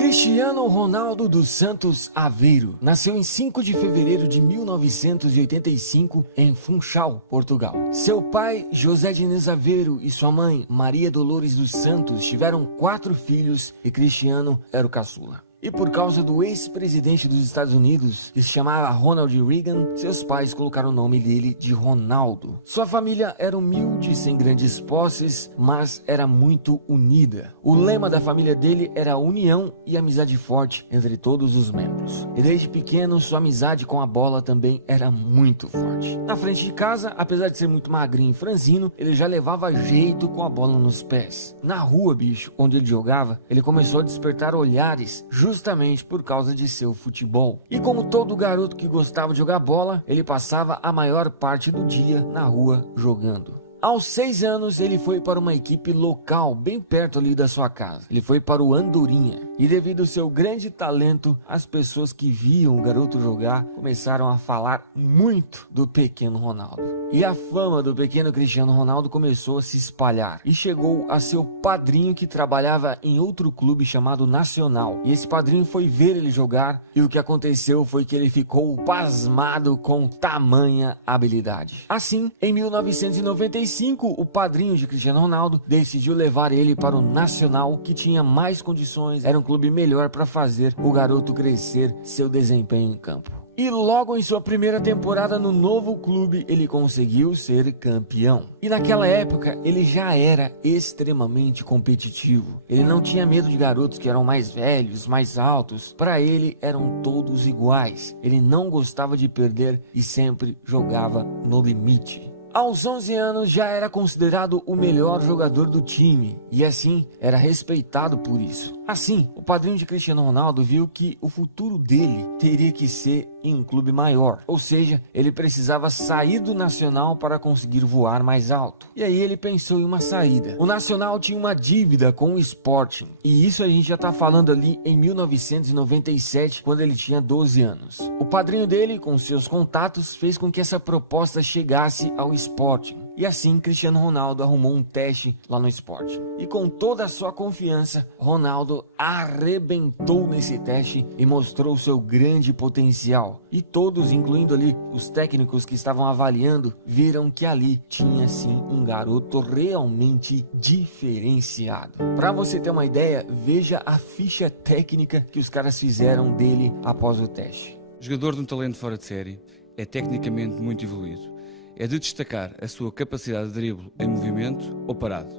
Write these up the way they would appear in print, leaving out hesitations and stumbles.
Cristiano Ronaldo dos Santos Aveiro nasceu em 5 de fevereiro de 1985 em Funchal, Portugal. Seu pai, José Diniz Aveiro, e sua mãe, Maria Dolores dos Santos, tiveram 4 filhos e Cristiano era o caçula. E por causa do ex-presidente dos Estados Unidos, que se chamava Ronald Reagan, seus pais colocaram o nome dele de Ronaldo. Sua família era humilde, sem grandes posses, mas era muito unida. O lema da família dele era união e amizade forte entre todos os membros. E desde pequeno, sua amizade com a bola também era muito forte. Na frente de casa, apesar de ser muito magrinho e franzino, ele já levava jeito com a bola nos pés. Na rua, bicho, onde ele jogava, ele começou a despertar olhares justamente por causa de seu futebol. E como todo garoto que gostava de jogar bola, ele passava a maior parte do dia na rua jogando. Aos 6 anos, ele foi para uma equipe local, bem perto ali da sua casa. Ele foi para o Andorinha. E devido ao seu grande talento, as pessoas que viam o garoto jogar começaram a falar muito do pequeno Ronaldo. E a fama do pequeno Cristiano Ronaldo começou a se espalhar. E chegou a seu padrinho, que trabalhava em outro clube chamado Nacional. E esse padrinho foi ver ele jogar. E o que aconteceu foi que ele ficou pasmado com tamanha habilidade. Assim, em 1995, o padrinho de Cristiano Ronaldo decidiu levar ele para o Nacional, que tinha mais condições, era um clube melhor para fazer o garoto crescer seu desempenho em campo. E logo em sua primeira temporada no novo clube, ele conseguiu ser campeão. E naquela época, ele já era extremamente competitivo. Ele não tinha medo de garotos que eram mais velhos, mais altos. Para ele, eram todos iguais. Ele não gostava de perder e sempre jogava no limite. Aos 11 anos já era considerado o melhor jogador do time e assim era respeitado por isso. Assim, o padrinho de Cristiano Ronaldo viu que o futuro dele teria que ser em um clube maior, ou seja, ele precisava sair do Nacional para conseguir voar mais alto. E aí ele pensou em uma saída. O Nacional tinha uma dívida com o Sporting, e isso a gente já está falando ali em 1997, quando ele tinha 12 anos. O padrinho dele, com seus contatos, fez com que essa proposta chegasse ao Sporting. E assim, Cristiano Ronaldo arrumou um teste lá no Sporting. E com toda a sua confiança, Ronaldo arrebentou nesse teste e mostrou seu grande potencial. E todos, incluindo ali os técnicos que estavam avaliando, viram que ali tinha sim um garoto realmente diferenciado. Para você ter uma ideia, veja a ficha técnica que os caras fizeram dele após o teste. Jogador de um talento fora de série, é tecnicamente muito evoluído. É de destacar a sua capacidade de drible em movimento ou parado.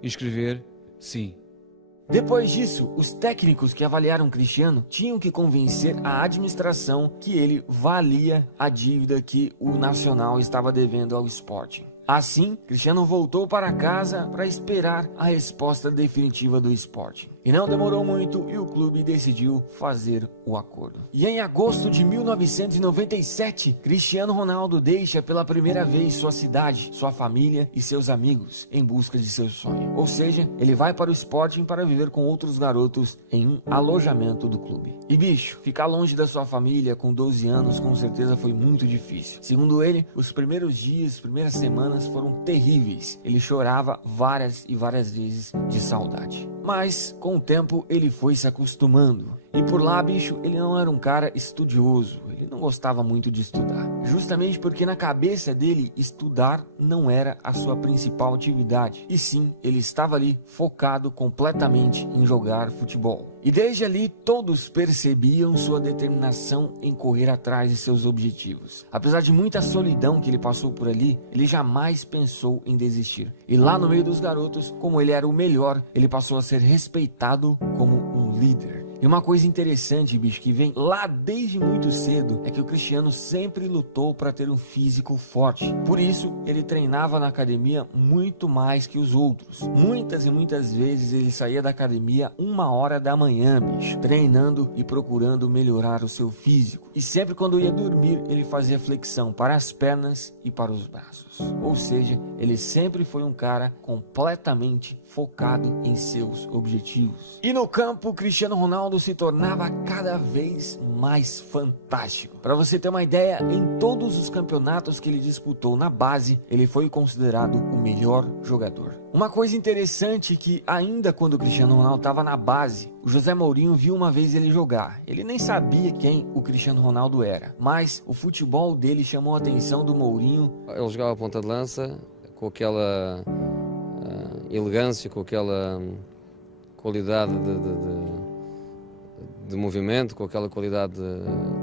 Inscrever, sim. Depois disso, os técnicos que avaliaram Cristiano tinham que convencer a administração que ele valia a dívida que o Nacional estava devendo ao Sporting. Assim, Cristiano voltou para casa para esperar a resposta definitiva do Sporting. E não demorou muito e o clube decidiu fazer o acordo. E em agosto de 1997, Cristiano Ronaldo deixa pela primeira vez sua cidade, sua família e seus amigos em busca de seu sonho. Ou seja, ele vai para o Sporting para viver com outros garotos em um alojamento do clube. E bicho, ficar longe da sua família com 12 anos com certeza foi muito difícil. Segundo ele, os primeiros dias, primeiras semanas foram terríveis. Ele chorava várias e várias vezes de saudade. Mas, com o tempo, ele foi se acostumando. E por lá, bicho, ele não era um cara estudioso. Ele não gostava muito de estudar. Justamente porque na cabeça dele, estudar não era a sua principal atividade. E sim, ele estava ali focado completamente em jogar futebol. E desde ali, todos percebiam sua determinação em correr atrás de seus objetivos. Apesar de muita solidão que ele passou por ali, ele jamais pensou em desistir. E lá no meio dos garotos, como ele era o melhor, ele passou a ser respeitado como um líder. E uma coisa interessante, bicho, que vem lá desde muito cedo, é que o Cristiano sempre lutou para ter um físico forte. Por isso, ele treinava na academia muito mais que os outros. Muitas e muitas vezes ele saía da academia 1h da manhã, bicho, treinando e procurando melhorar o seu físico. E sempre quando ia dormir, ele fazia flexão para as pernas e para os braços. Ou seja, ele sempre foi um cara completamente focado em seus objetivos. E no campo, Cristiano Ronaldo se tornava cada vez mais fantástico. Para você ter uma ideia, em todos os campeonatos que ele disputou na base, ele foi considerado o melhor jogador. Uma coisa interessante que ainda quando o Cristiano Ronaldo estava na base, o José Mourinho viu uma vez ele jogar. Ele nem sabia quem o Cristiano Ronaldo era, mas o futebol dele chamou a atenção do Mourinho. Ele jogava a ponta de lança com aquela elegância, com aquela qualidade de movimento, com aquela qualidade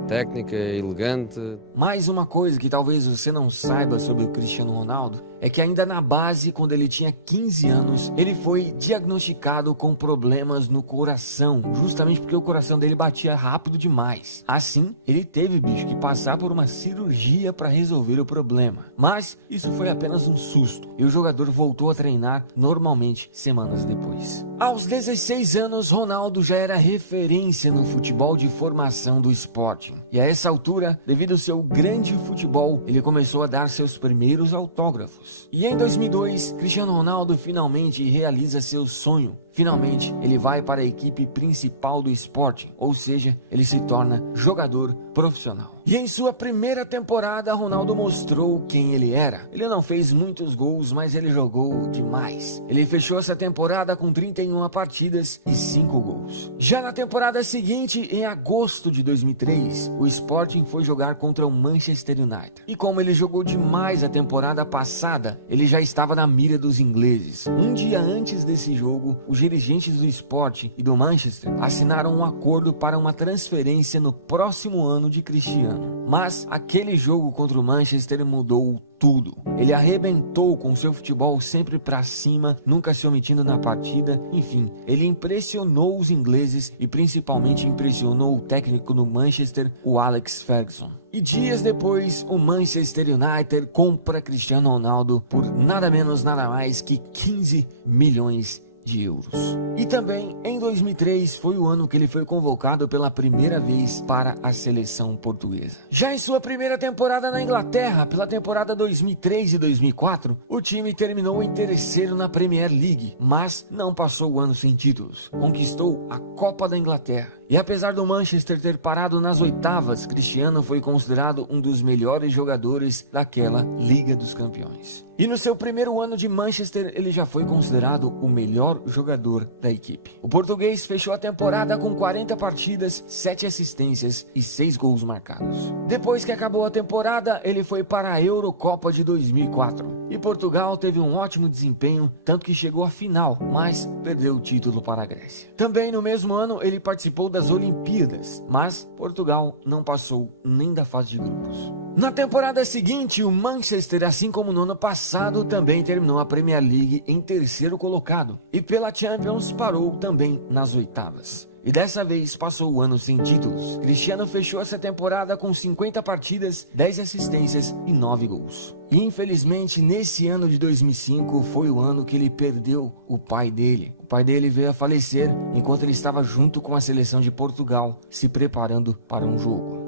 técnica, elegante. Mais uma coisa que talvez você não saiba sobre o Cristiano Ronaldo é que ainda na base, quando ele tinha 15 anos, ele foi diagnosticado com problemas no coração, justamente porque o coração dele batia rápido demais. Assim, ele teve, que passar por uma cirurgia para resolver o problema. Mas isso foi apenas um susto e o jogador voltou a treinar normalmente semanas depois. Aos 16 anos, Ronaldo já era referência no futebol de formação do Sporting. E a essa altura, devido ao seu grande futebol, ele começou a dar seus primeiros autógrafos. E em 2002, Cristiano Ronaldo finalmente realiza seu sonho. Finalmente, ele vai para a equipe principal do Sporting, ou seja, ele se torna jogador profissional. E em sua primeira temporada, Ronaldo mostrou quem ele era. Ele não fez muitos gols, mas ele jogou demais. Ele fechou essa temporada com 31 partidas e 5 gols. Já na temporada seguinte, em agosto de 2003, o Sporting foi jogar contra o Manchester United. E como ele jogou demais a temporada passada, ele já estava na mira dos ingleses. Um dia antes desse jogo, os dirigentes do Sporting e do Manchester assinaram um acordo para uma transferência no próximo ano de Cristiano. Mas aquele jogo contra o Manchester mudou tudo. Ele arrebentou com seu futebol sempre pra cima, nunca se omitindo na partida. Enfim, ele impressionou os ingleses e principalmente impressionou o técnico do Manchester, o Alex Ferguson. E dias depois, o Manchester United compra Cristiano Ronaldo por nada menos, nada mais que 15 milhões de euros. E também em 2003 foi o ano que ele foi convocado pela primeira vez para a seleção portuguesa. Já em sua primeira temporada na Inglaterra, pela temporada 2003 e 2004, o time terminou em terceiro na Premier League, mas não passou o ano sem títulos. Conquistou a Copa da Inglaterra. E apesar do Manchester ter parado nas oitavas, Cristiano foi considerado um dos melhores jogadores daquela Liga dos Campeões. E no seu primeiro ano de Manchester, ele já foi considerado o melhor jogador da equipe. O português fechou a temporada com 40 partidas, 7 assistências e 6 gols marcados. Depois que acabou a temporada, ele foi para a Eurocopa de 2004. E Portugal teve um ótimo desempenho, tanto que chegou à final, mas perdeu o título para a Grécia. Também no mesmo ano, ele participou das Olimpíadas, mas Portugal não passou nem da fase de grupos. Na temporada seguinte, o Manchester, assim como no ano passado, também terminou a Premier League em terceiro colocado. E pela Champions parou também nas oitavas. E dessa vez passou o ano sem títulos. Cristiano fechou essa temporada com 50 partidas, 10 assistências e 9 gols. E infelizmente nesse ano de 2005 foi o ano que ele perdeu o pai dele. O pai dele veio a falecer enquanto ele estava junto com a seleção de Portugal se preparando para um jogo.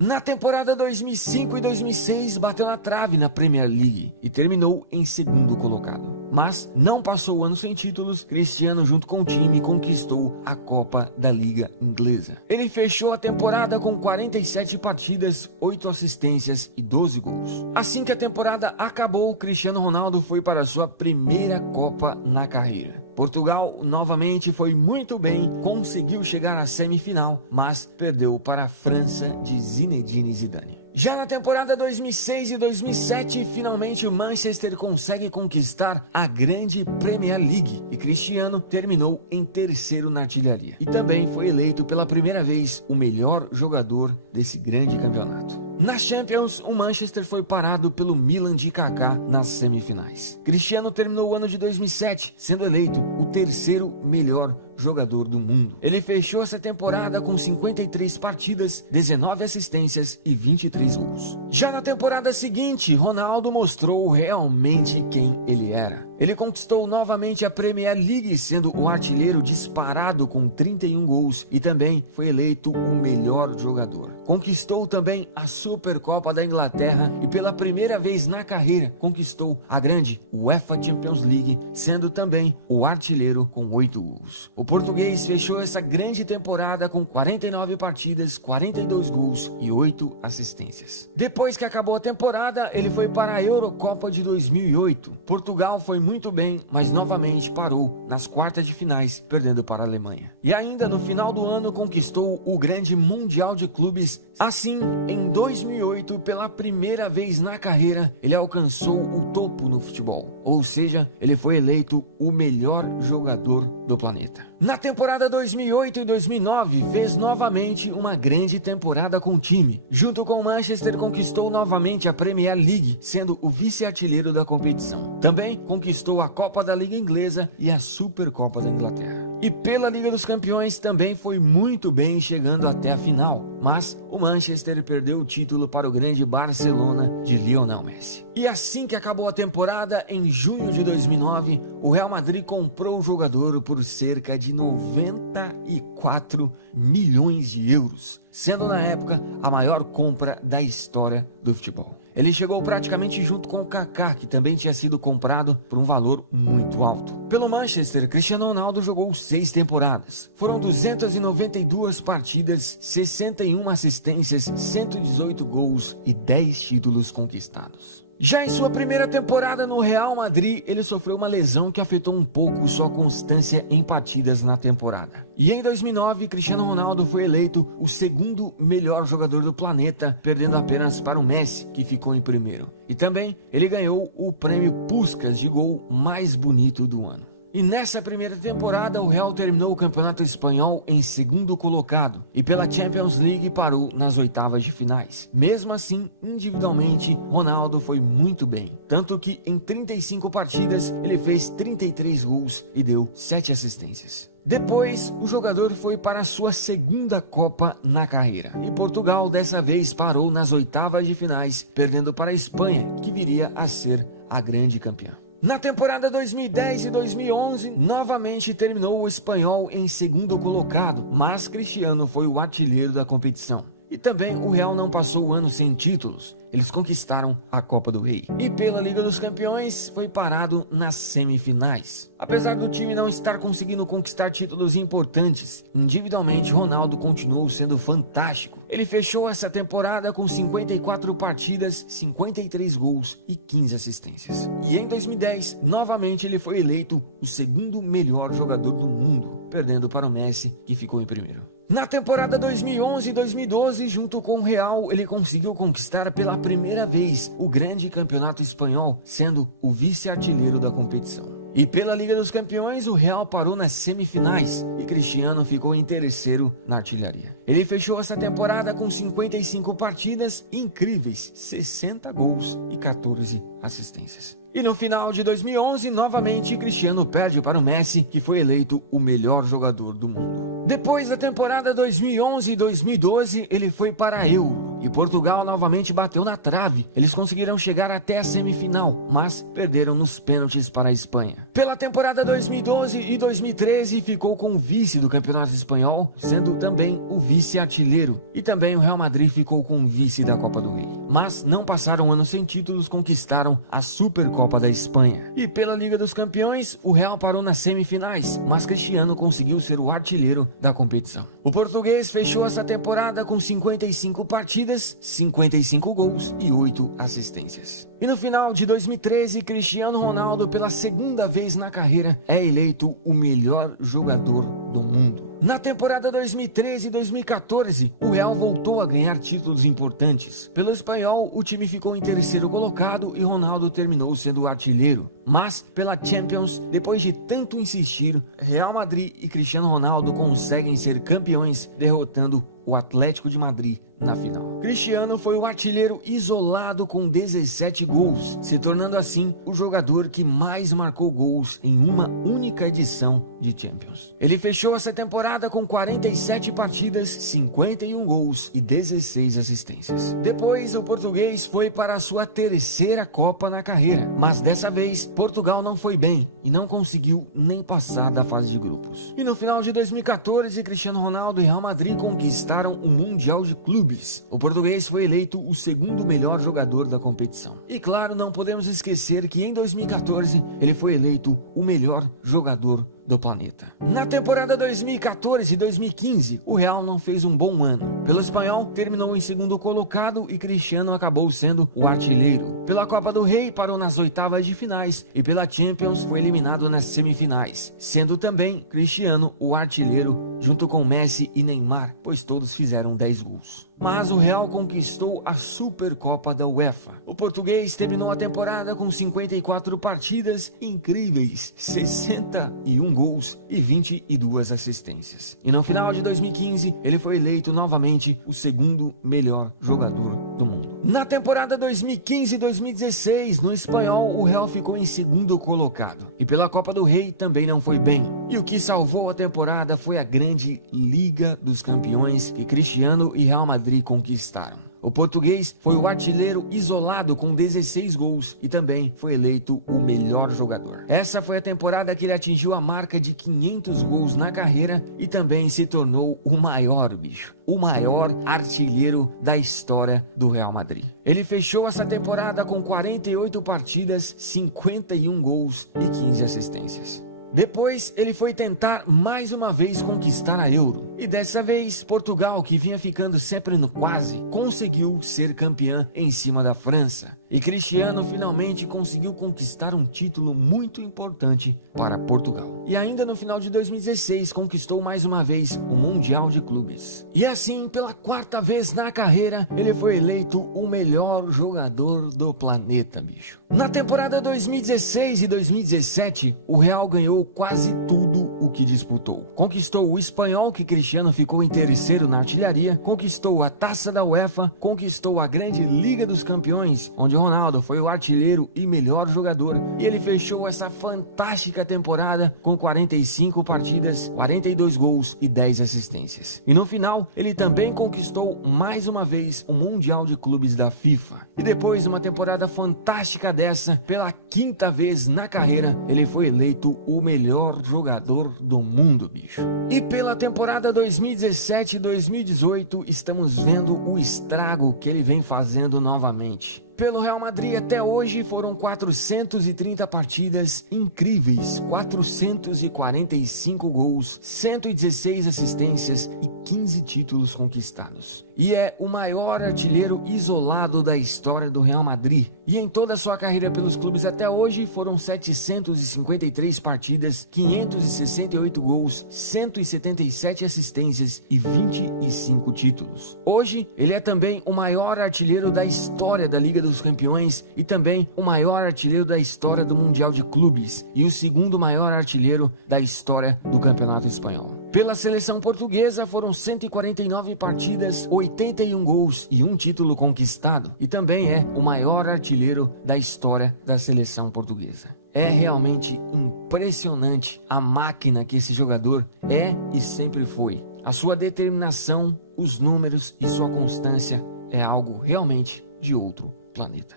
Na temporada 2005 e 2006 bateu na trave na Premier League e terminou em segundo colocado. Mas não passou o ano sem títulos. Cristiano junto com o time conquistou a Copa da Liga Inglesa. Ele fechou a temporada com 47 partidas, 8 assistências e 12 gols. Assim que a temporada acabou, Cristiano Ronaldo foi para a sua primeira Copa na carreira. Portugal novamente foi muito bem, conseguiu chegar à semifinal, mas perdeu para a França de Zinedine Zidane. Já na temporada 2006 e 2007, finalmente o Manchester consegue conquistar a grande Premier League e Cristiano terminou em terceiro na artilharia. E também foi eleito pela primeira vez o melhor jogador desse grande campeonato. Na Champions, o Manchester foi parado pelo Milan de Kaká nas semifinais. Cristiano terminou o ano de 2007 sendo eleito o terceiro melhor jogador do mundo. Ele fechou essa temporada com 53 partidas, 19 assistências e 23 gols. Já na temporada seguinte, Ronaldo mostrou realmente quem ele era. Ele conquistou novamente a Premier League, sendo o artilheiro disparado com 31 gols e também foi eleito o melhor jogador. Conquistou também a Supercopa da Inglaterra e pela primeira vez na carreira conquistou a grande UEFA Champions League, sendo também o artilheiro com 8 gols. O português fechou essa grande temporada com 49 partidas, 42 gols e 8 assistências. Depois que acabou a temporada, ele foi para a Eurocopa de 2008. Portugal foi muito bem, mas novamente parou nas quartas de finais, perdendo para a Alemanha. E ainda no final do ano conquistou o grande Mundial de Clubes. Assim, em 2008, pela primeira vez na carreira, ele alcançou o topo no futebol. Ou seja, ele foi eleito o melhor jogador do planeta. Na temporada 2008 e 2009, fez novamente uma grande temporada com o time. Junto com o Manchester, conquistou novamente a Premier League, sendo o vice-artilheiro da competição. Também conquistou a Copa da Liga Inglesa e a Supercopa da Inglaterra. E pela Liga dos Campeões também foi muito bem, chegando até a final. Mas o Manchester perdeu o título para o grande Barcelona de Lionel Messi. E assim que acabou a temporada, em junho de 2009, o Real Madrid comprou o jogador por cerca de 94 milhões de euros, sendo na época a maior compra da história do futebol. Ele chegou praticamente junto com o Kaká, que também tinha sido comprado por um valor muito alto. Pelo Manchester, Cristiano Ronaldo jogou 6 temporadas. Foram 292 partidas, 61 assistências, 118 gols e 10 títulos conquistados. Já em sua primeira temporada no Real Madrid, ele sofreu uma lesão que afetou um pouco sua constância em partidas na temporada. E em 2009, Cristiano Ronaldo foi eleito o segundo melhor jogador do planeta, perdendo apenas para o Messi, que ficou em primeiro. E também ele ganhou o prêmio Puskás de gol mais bonito do ano. E nessa primeira temporada, o Real terminou o Campeonato Espanhol em segundo colocado e pela Champions League parou nas oitavas de finais. Mesmo assim, individualmente, Ronaldo foi muito bem, tanto que em 35 partidas ele fez 33 gols e deu 7 assistências. Depois, o jogador foi para a sua segunda Copa na carreira. E Portugal dessa vez parou nas oitavas de finais, perdendo para a Espanha, que viria a ser a grande campeã. Na temporada 2010 e 2011, novamente terminou o espanhol em segundo colocado, mas Cristiano foi o artilheiro da competição. E também o Real não passou o ano sem títulos, eles conquistaram a Copa do Rei. E pela Liga dos Campeões foi parado nas semifinais. Apesar do time não estar conseguindo conquistar títulos importantes, individualmente Ronaldo continuou sendo fantástico. Ele fechou essa temporada com 54 partidas, 53 gols e 15 assistências. E em 2010, novamente ele foi eleito o segundo melhor jogador do mundo, perdendo para o Messi, que ficou em primeiro. Na temporada 2011 e 2012, junto com o Real, ele conseguiu conquistar pela primeira vez o grande campeonato espanhol, sendo o vice-artilheiro da competição. E pela Liga dos Campeões, o Real parou nas semifinais e Cristiano ficou em terceiro na artilharia. Ele fechou essa temporada com 55 partidas, incríveis 60 gols e 14 assistências. E no final de 2011, novamente, Cristiano perde para o Messi, que foi eleito o melhor jogador do mundo. Depois da temporada 2011 e 2012, ele foi para a Euro. E Portugal novamente bateu na trave. Eles conseguiram chegar até a semifinal, mas perderam nos pênaltis para a Espanha. Pela temporada 2012 e 2013, ficou com o vice do Campeonato Espanhol, sendo também o vice-artilheiro. E também o Real Madrid ficou com o vice da Copa do Rei. Mas não passaram um ano sem títulos, conquistaram a Supercopa da Espanha. E pela Liga dos Campeões, o Real parou nas semifinais, mas Cristiano conseguiu ser o artilheiro da competição. O português fechou essa temporada com 55 partidas, 55 gols e 8 assistências. E no final de 2013, Cristiano Ronaldo, pela segunda vez na carreira, é eleito o melhor jogador do mundo. Na temporada 2013 e 2014, o Real voltou a ganhar títulos importantes. Pelo espanhol, o time ficou em terceiro colocado e Ronaldo terminou sendo o artilheiro. Mas, pela Champions, depois de tanto insistir, Real Madrid e Cristiano Ronaldo conseguem ser campeões, derrotando o Atlético de Madrid na final. Cristiano foi o artilheiro isolado com 17 gols, se tornando assim o jogador que mais marcou gols em uma única edição de Champions. Ele fechou essa temporada com 47 partidas, 51 gols e 16 assistências. Depois, o português foi para a sua terceira Copa na carreira, mas dessa vez Portugal não foi bem e não conseguiu nem passar da fase de grupos. E no final de 2014, Cristiano Ronaldo e Real Madrid conquistaram o Mundial de Clubes. O português foi eleito o segundo melhor jogador da competição. E claro, não podemos esquecer que em 2014 ele foi eleito o melhor jogador do planeta. Na temporada 2014 e 2015, o Real não fez um bom ano. Pelo espanhol, terminou em segundo colocado e Cristiano acabou sendo o artilheiro. Pela Copa do Rei, parou nas oitavas de finais e pela Champions foi eliminado nas semifinais, sendo também Cristiano o artilheiro junto com Messi e Neymar, pois todos fizeram 10 gols. Mas o Real conquistou a Supercopa da UEFA. O português terminou a temporada com 54 partidas incríveis, 61 gols e 22 assistências. E no final de 2015, ele foi eleito novamente o segundo melhor jogador do mundo. Na temporada 2015-2016, no espanhol, o Real ficou em segundo colocado. E pela Copa do Rei também não foi bem. E o que salvou a temporada foi a grande Liga dos Campeões que Cristiano e Real Madrid conquistaram. O português foi o artilheiro isolado com 16 gols e também foi eleito o melhor jogador. Essa foi a temporada que ele atingiu a marca de 500 gols na carreira e também se tornou o maior artilheiro da história do Real Madrid. Ele fechou essa temporada com 48 partidas, 51 gols e 15 assistências. Depois, ele foi tentar mais uma vez conquistar a Euro. E dessa vez, Portugal, que vinha ficando sempre no quase, conseguiu ser campeã em cima da França. E Cristiano finalmente conseguiu conquistar um título muito importante para Portugal. E ainda no final de 2016, conquistou mais uma vez o Mundial de Clubes. E assim, pela quarta vez na carreira, ele foi eleito o melhor jogador do planeta, bicho. Na temporada 2016 e 2017, o Real ganhou quase tudo o que disputou. Conquistou o espanhol, que Cristiano ficou em terceiro na artilharia, conquistou a Taça da UEFA, conquistou a grande Liga dos Campeões, onde Ronaldo foi o artilheiro e melhor jogador, e ele fechou essa fantástica temporada com 45 partidas, 42 gols e 10 assistências. E no final, ele também conquistou mais uma vez o Mundial de Clubes da FIFA. E depois de uma temporada fantástica dessa, pela quinta vez na carreira, ele foi eleito o melhor jogador do mundo, bicho. E pela temporada 2017 e 2018, estamos vendo o estrago que ele vem fazendo novamente. Pelo Real Madrid até hoje foram 430 partidas incríveis, 445 gols, 116 assistências e 15 títulos conquistados. E é o maior artilheiro isolado da história do Real Madrid. E em toda a sua carreira pelos clubes até hoje foram 753 partidas, 568 gols, 177 assistências e 25 títulos. Hoje ele é também o maior artilheiro da história da Liga dos Campeões e também o maior artilheiro da história do Mundial de Clubes e o segundo maior artilheiro da história do Campeonato Espanhol. Pela seleção portuguesa foram 149 partidas, 81 gols e um título conquistado, e também é o maior artilheiro da história da seleção portuguesa. É realmente impressionante a máquina que esse jogador é e sempre foi. A sua determinação, os números e sua constância é algo realmente de outro planeta.